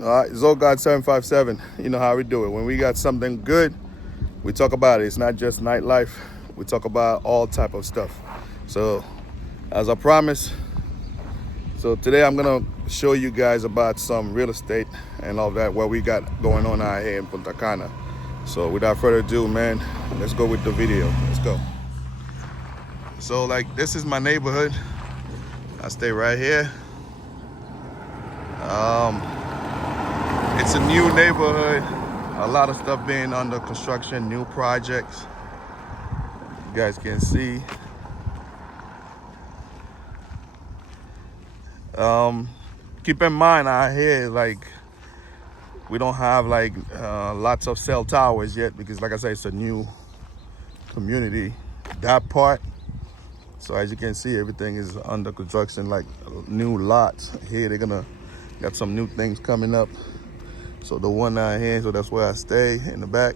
All right, Zogod 757. You know how we do it. When we got something good, we talk about it. It's not just nightlife. We talk about all type of stuff. So, as I promised, so today I'm gonna show you guys about some real estate and all that, what we got going on out here in Punta Cana. So without further ado, man, let's go with the video. Let's go. So like, this is my neighborhood. I stay right here. It's a new neighborhood. A lot of stuff being under construction, new projects. You guys can see. Keep in mind out here, like, we don't have like lots of cell towers yet because, like I said, it's a new community, that part. So as you can see, everything is under construction, like new lots. Here they're gonna got some new things coming up. So the one out here, so that's where I stay, in the back.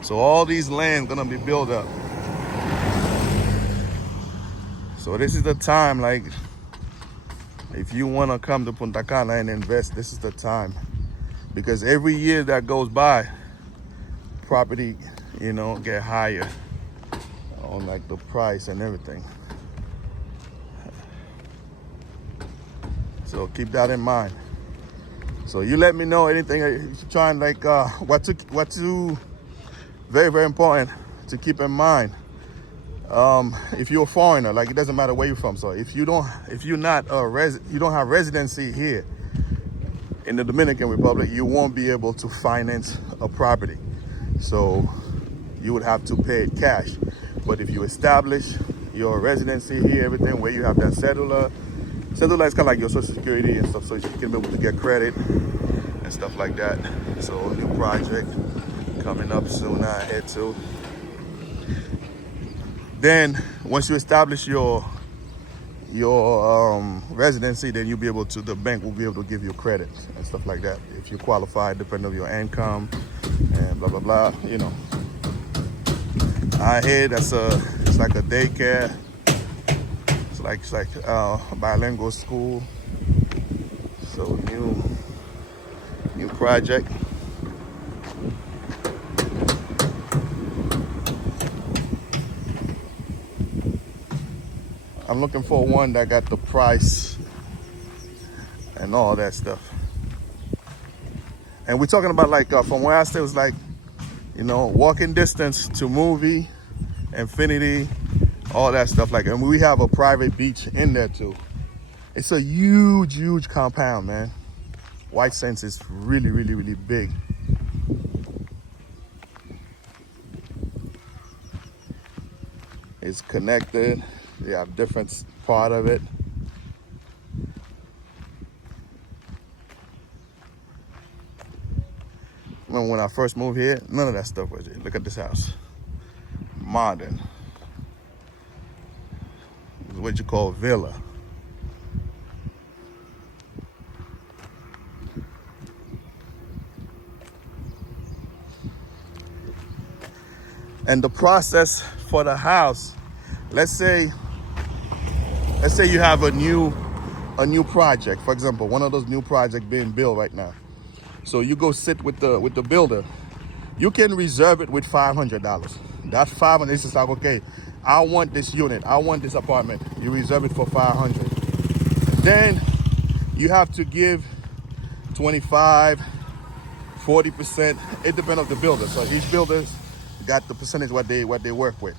So all these lands gonna be built up. So this is the time, like, if you wanna come to Punta Cana and invest, this is the time. Because every year that goes by, property, you know, get higher on like the price and everything. So keep that in mind. So you let me know anything you're trying, like what to very, very important to keep in mind. If you're a foreigner, like, it doesn't matter where you're from. So if you don't have residency here in the Dominican Republic, you won't be able to finance a property. So you would have to pay it cash. But if you establish your residency here, everything, where you have that cellular is kind of like your Social Security and stuff, so you can be able to get credit and stuff like that. So new project coming up soon I head to. Then once you establish your residency, then you'll be able to, the bank will be able to give you credit and stuff like that if you qualify, depending on your income and blah blah blah. You know, I hear it's like a daycare. It's like a bilingual school. So new project. I'm looking for one that got the price and all that stuff. And we're talking about, like, from where I stay, it was like, you know, walking distance to movie, Infinity, all that stuff. Like, and we have a private beach in there too. It's a huge compound, man. White Sands is really, really, really big. It's connected. They have different part of it. Remember when I first moved here, none of that stuff was here. Look at this house. Modern. It's what you call villa. And the process for the house, let's say you have a new project. For example, one of those new projects being built right now. So you go sit with the builder. You can reserve it with $500. That $500 is just like, okay, I want this unit, I want this apartment. You reserve it for $500. Then you have to give 25, 40%. It depends on the builder. So each builder's got the percentage what they work with.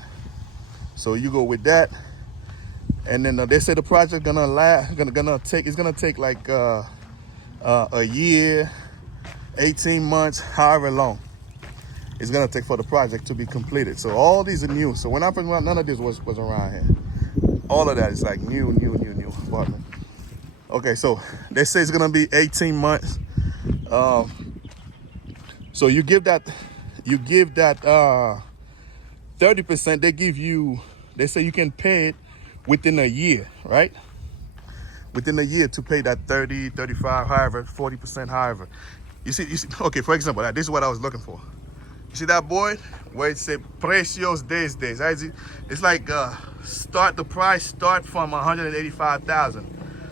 So you go with that, and then they say the project it's gonna take like a year, 18 months, however long it's gonna take for the project to be completed. So all these are new. So when I first went, none of this was around here. All of that is like new apartment. Okay, so they say it's gonna be 18 months. So you give that 30%. They say you can pay it within a year, right? Within a year to pay that 30, 35, however, 40%, however. You see, okay, for example, this is what I was looking for. You see that board where it says precios desde? It's like the price start from 185,000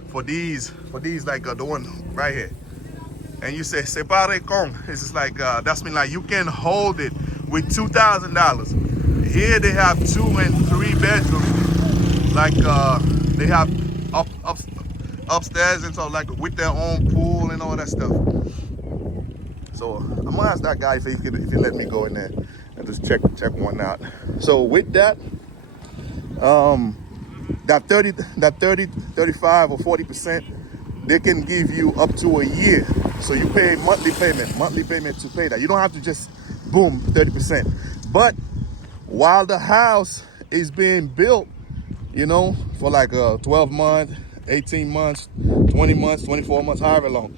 for these for these, like the one right here, and you say separe con, it's just like that's mean like you can hold it with $2,000. Here they have 2 and 3 bedrooms, like they have upstairs and so like with their own pool and all that stuff. So I'm gonna ask that guy if he let me go in there and just check one out. So with that, that 35 or 40%, they can give you up to a year. So you pay monthly payment to pay that. You don't have to just boom 30%. But while the house is being built, you know, for like 12 months, 18 months, 20 months, 24 months, however long,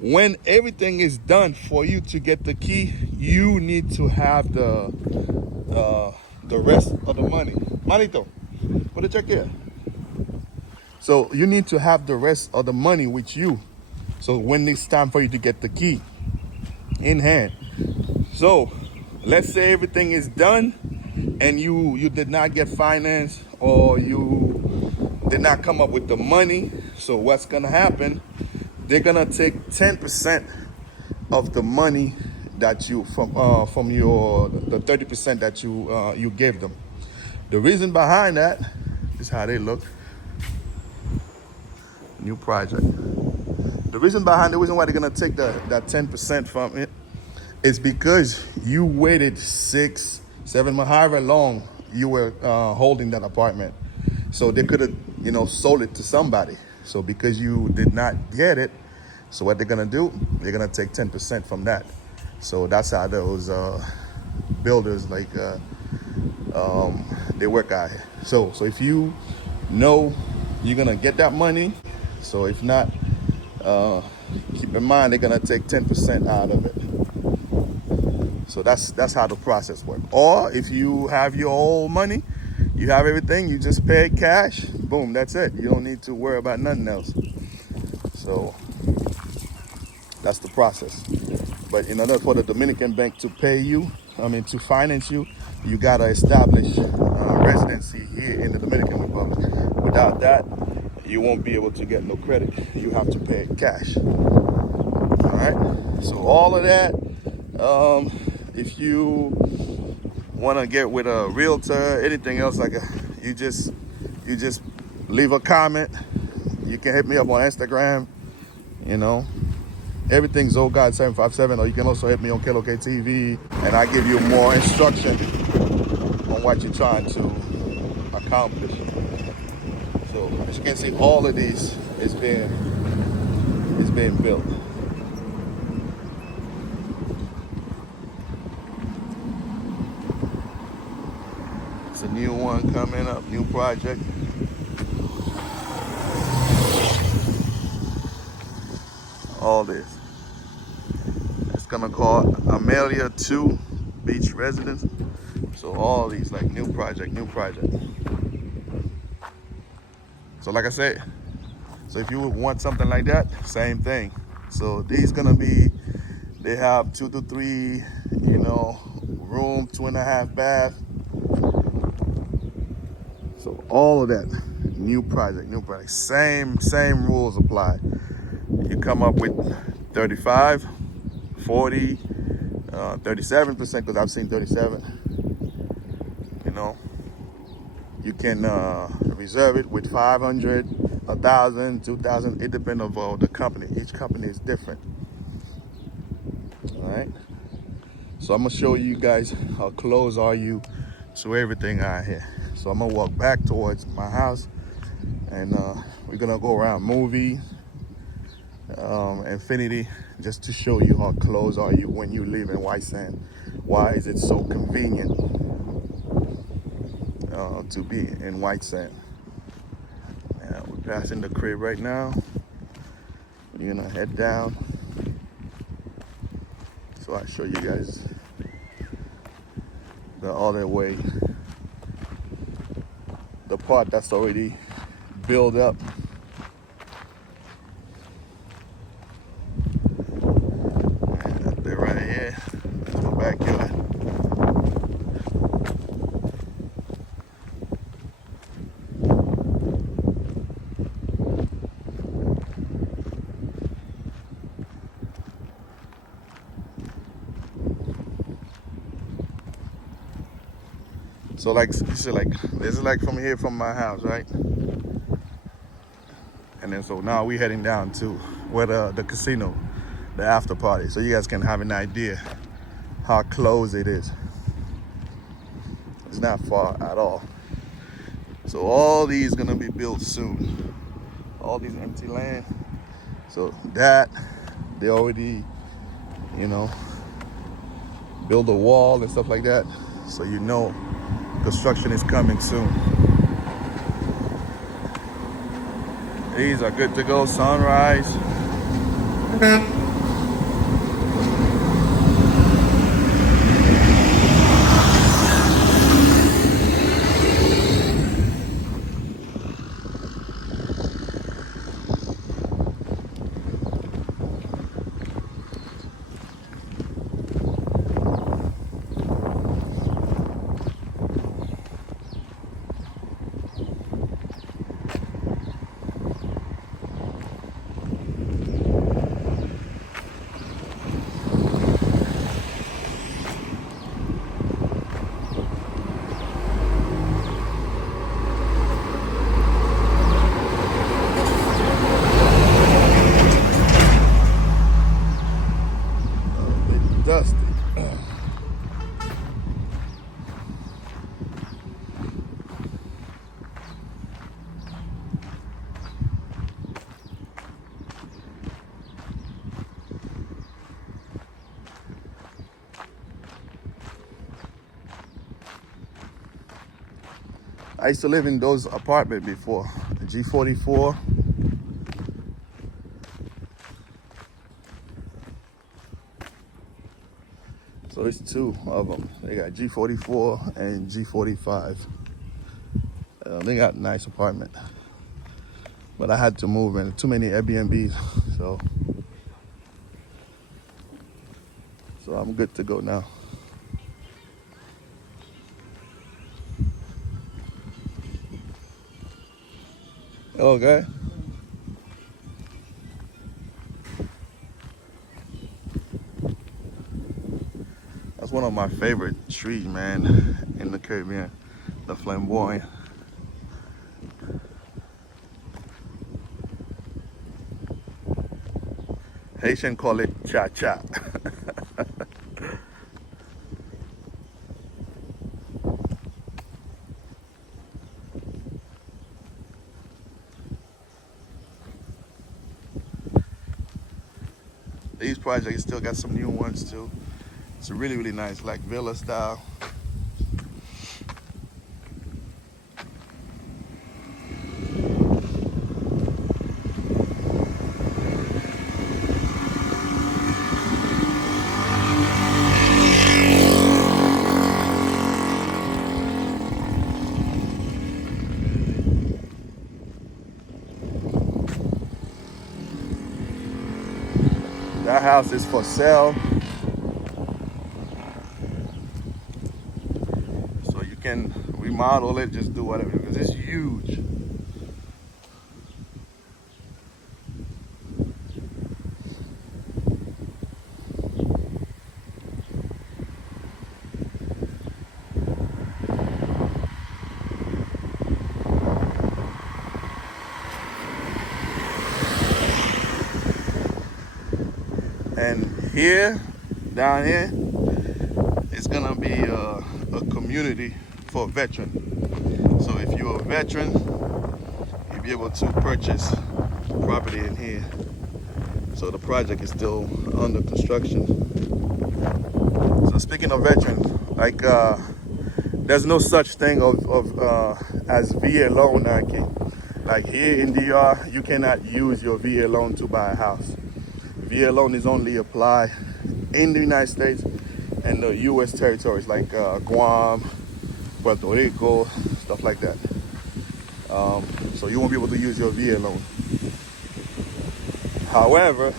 when everything is done for you to get the key, you need to have the rest of the money. Manito, put a check here. So you need to have the rest of the money with you. So when it's time for you to get the key in hand. So let's say everything is done and you did not get finance or you did not come up with the money. So what's gonna happen? They're gonna take 10% of the money that you from your the 30% that you gave them. The reason behind that is how they look. New project. The reason why they're gonna take that 10% from it is because you waited 6, 7 months, however long you were holding that apartment. So they could have, you know, sold it to somebody. So because you did not get it, so what they're gonna do, they're gonna take 10% from that. So that's how those builders like they work out here. So if you know you're gonna get that money, so if not, keep in mind they're gonna take 10% out of it. So that's how the process works. Or if you have your whole money, you have everything, you just pay cash, boom, that's it. You don't need to worry about nothing else. So that's the process. But in order for the Dominican bank to pay you, to finance you, you gotta establish residency here in the Dominican Republic. Without that, you won't be able to get no credit. You have to pay cash. All right. So all of that. If you want to get with a realtor, anything else like you just leave a comment. You can hit me up on Instagram. You know, everything's OGod757, or you can also hit me on KLOK TV, and I give you more instruction on what you're trying to accomplish. So as you can see, all of these is being built. It's a new one coming up, new project. All this. It's gonna call Amelia 2 Beach Residence. So all these like new project. So like I said, so if you would want something like that, same thing. So these gonna be, they have 2 to 3, you know, room, 2.5 bath. So all of that, new project, same rules apply. You come up with 35, 40, 37%, because I've seen 37. You know, you can reserve it with 500, 1,000, 2,000. It depends on the company. Each company is different. All right. So I'm gonna show you guys how close are you to everything out here. So I'm gonna walk back towards my house, and we're gonna go around movie, Infinity, just to show you how close are you when you live in White Sand. Why is it so convenient to be in White Sand? We're passing the crib right now. We're gonna head down. So I'll show you guys the other way. The part that's already built up. And up there right here, that's my backyard. So like you see, like this is like from here from my house, right? And then so now we heading down to where the casino, the after party. So you guys can have an idea how close it is. It's not far at all. So all these gonna be built soon. All these empty land. So that they already, you know, build a wall and stuff like that. So you know construction is coming soon. These are good to go. Sunrise. Dusty. I used to live in those apartments before, the G44. So it's two of them. They got G44 and G45. They got a nice apartment. But I had to move in, too many Airbnbs, so I'm good to go now. Okay. That's one of my favorite trees, man, in the Caribbean, the flamboyant. Haitian call it cha-cha. These projects still got some new ones too. It's really, really nice, like villa style. That house is for sale. So you can remodel it, just do whatever, because it's huge. And here, down here, it's gonna be a community for veterans. So if you're a veteran, you'll be able to purchase property in here. So the project is still under construction. So speaking of veterans, like there's no such thing as VA loan, like here in DR, you cannot use your VA loan to buy a house. VA loan is only applied in the United States and the U.S. territories like Guam, Puerto Rico, stuff like that. So you won't be able to use your VA loan. However,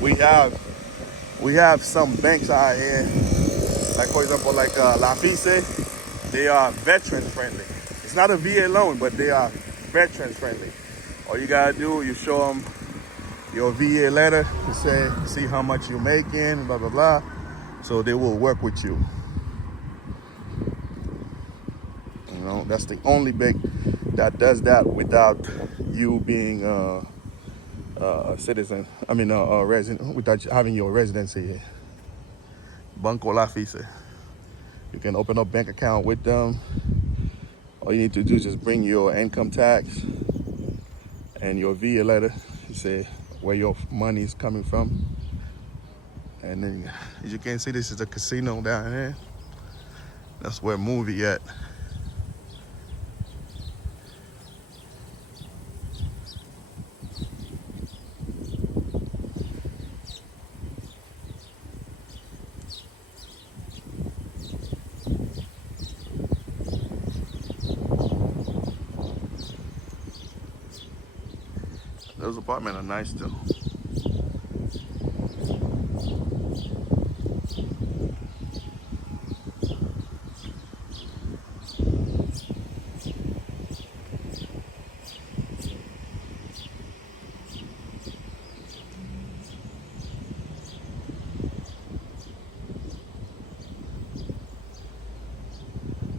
we have some banks out here, like for example, like La Fice, they are veteran friendly. It's not a VA loan, but they are veteran friendly. All you gotta do, you show them your VA letter to see how much you're making, blah, blah, blah. So they will work with you. That's the only bank that does that without you being a citizen. I mean, a resident, without having your residency here. Banco La Fise. You can open up bank account with them. All you need to do is just bring your income tax and your VA letter. You say where your money is coming from. And then, as you can see, this is a casino down here. That's where movie at. Those apartments are nice too.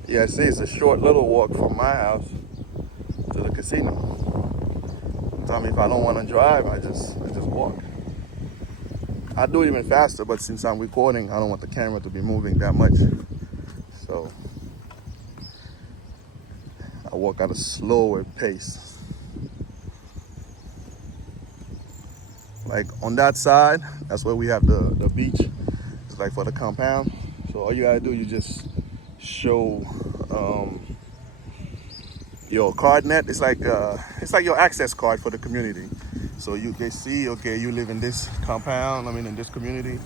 Yeah, see, it's a short little walk from my house to the casino. Tell me if I don't want to drive, I just walk. I do it even faster, but since I'm recording, I don't want the camera to be moving that much. So I walk at a slower pace. Like on that side, that's where we have the beach. It's like for the compound. So all you gotta do, you just show your card net. It's like your access card for the community. So they see, okay, you live in this compound, I mean in this community,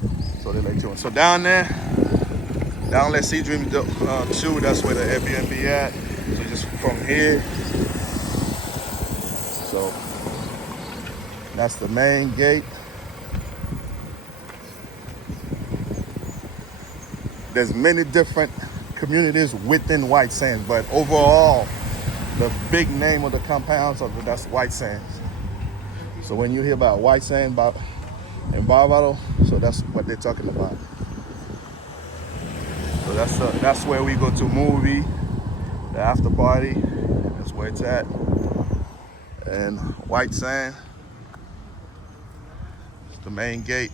so they let you in. So down there, down Let's See Dream 2, that's where the Airbnb at. So just from here, so that's the main gate. There's many different communities within White Sands, but overall, the big name of the compounds, that's White Sands. So when you hear about White Sands in Barbados, so that's what they're talking about. So that's where we go to movie, the after party. That's where it's at. And White Sands, it's the main gate.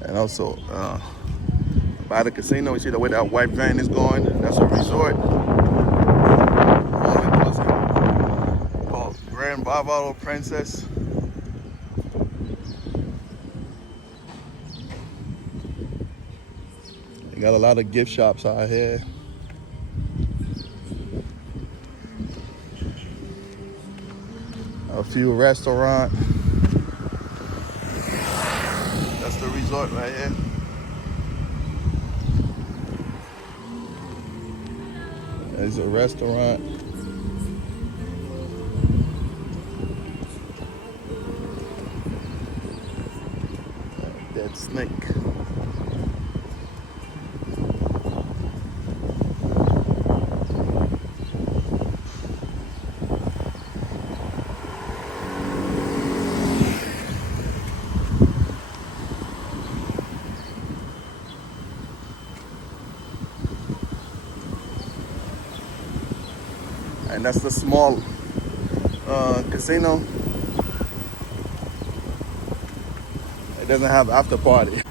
And also, by the casino, you see the way that white van is going? That's a resort. Called Grand Barbados Princess. You got a lot of gift shops out here. A few restaurants. That's the resort right here. There's a restaurant. Dead snake. And that's the small casino. It doesn't have after party.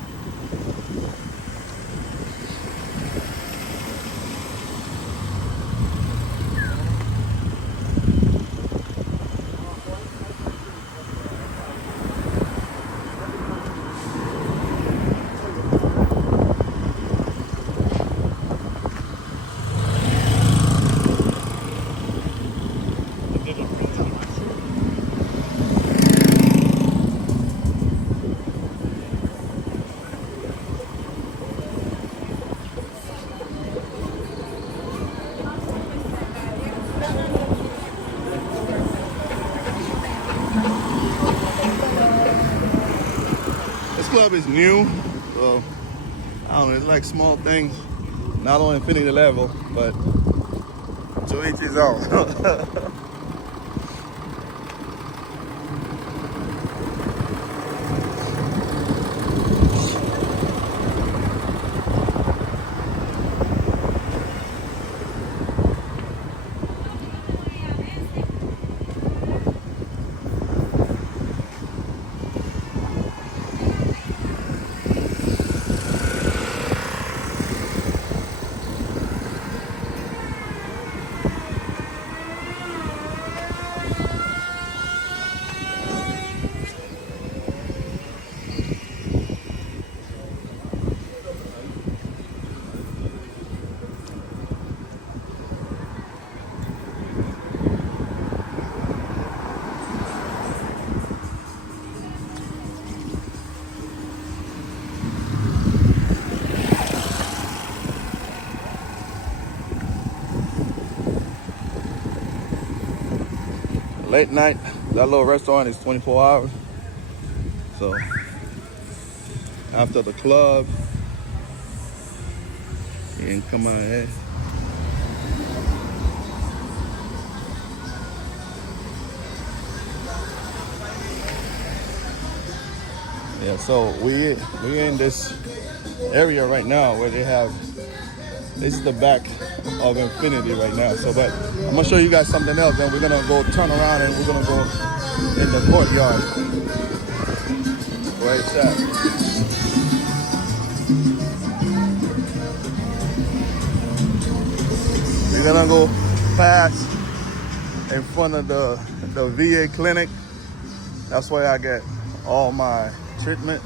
club is new, so I don't know, it's like small things, not on infinity level, but to each his own. Late night, that little restaurant is 24 hours. So after the club, you can come out here. Yeah, so we're in this area right now where they have, this is the back of Infinity right now. So, but I'm gonna show you guys something else, and we're gonna go turn around and we're gonna go in the courtyard where it's at. We're gonna go past in front of the VA clinic. That's where I get all my treatment.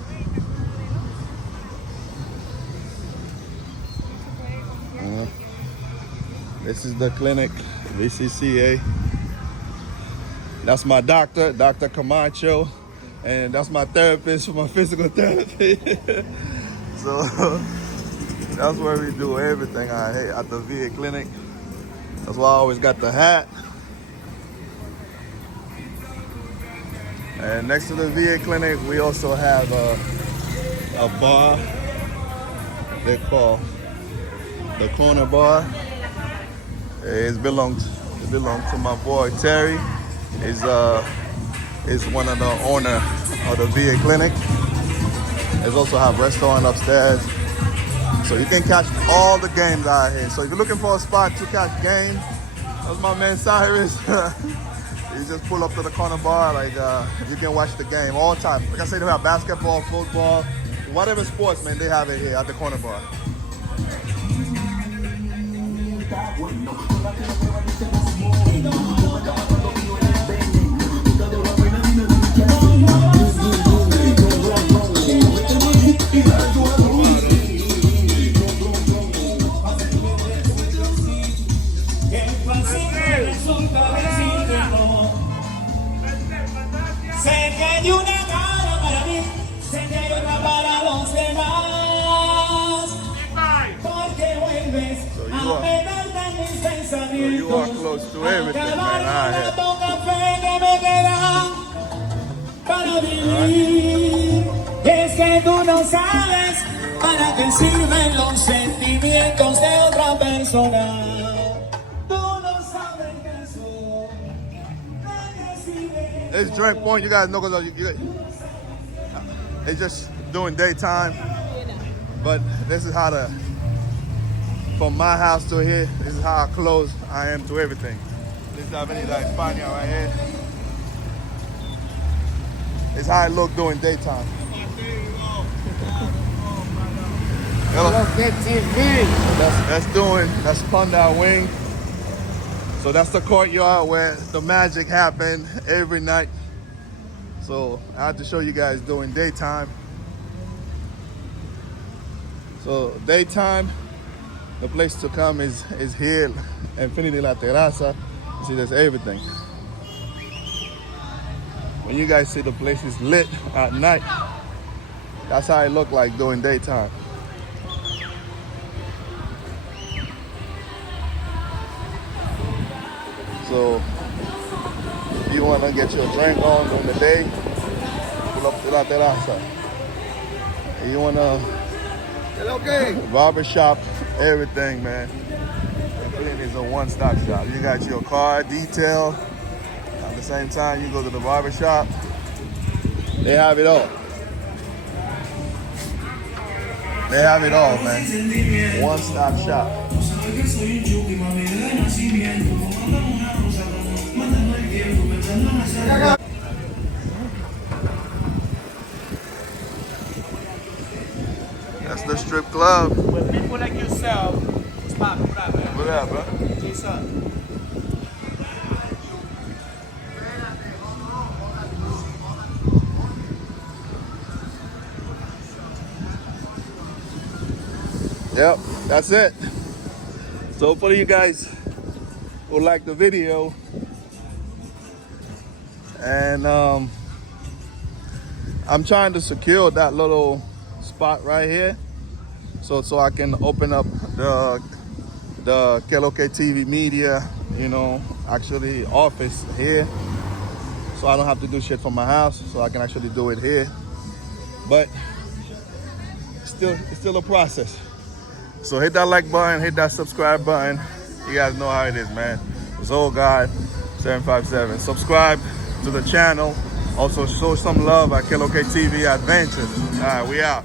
This is the clinic, VCCA. That's my doctor, Dr. Camacho, and that's my therapist for my physical therapy. So that's where we do everything out here at the VA clinic. That's why I always got the hat. And next to the VA clinic, we also have a bar they call the Corner Bar. It belongs to my boy Terry. Is one of the owner of the VA clinic. There's also have restaurant upstairs, so you can catch all the games out here. So if you're looking for a spot to catch games, that's my man Cyrus. You just pull up to the Corner Bar, like you can watch the game all the time. Like I said, they have basketball, football, whatever sports, man, they have it here at the Corner Bar. Sé que hay una cara para mí, sé que hay otra para los demás, porque vuelves a meterte en mis pensamientos. You are close to everything, man. Café que me queda para vivir. Es que tú no sabes para qué sirven los sentimientos de otra persona. Tú no sabes que eso. This drink point, you guys know, because it's just doing daytime. But this is how from my house to here, this is how close I am to everything. This is Avenida España right here. It's how I look during daytime. That's Punta Wing. So that's the courtyard where the magic happened every night. So I have to show you guys during daytime. So daytime, the place to come is here, Infinity La Terraza. You see, there's everything. When you guys see the place is lit at night, that's how it look like during daytime. So if you want to get your drink on during the day, pull up to La Terraza. You wanna barbershop, everything, man. Clean is a one-stop shop. You got your car detail. At the same time, you go to the barbershop. They have it all. They have it all, man. One-stop shop. That's the strip club. With people like yourself, what's poppin'? What up, man? What up, bro? What's up? Yep, that's it. So hopefully you guys will like the video. And I'm trying to secure that little spot right here, so I can open up the Que Lo Que TV media, you know, actually office here, so I don't have to do shit from my house, so I can actually do it here. But it's still a process. So hit that like button, hit that subscribe button. You guys know how it is, man. It's old guy 757. Subscribe to the channel. Also show some love at Que Lo Que TV Adventures. All right, we out.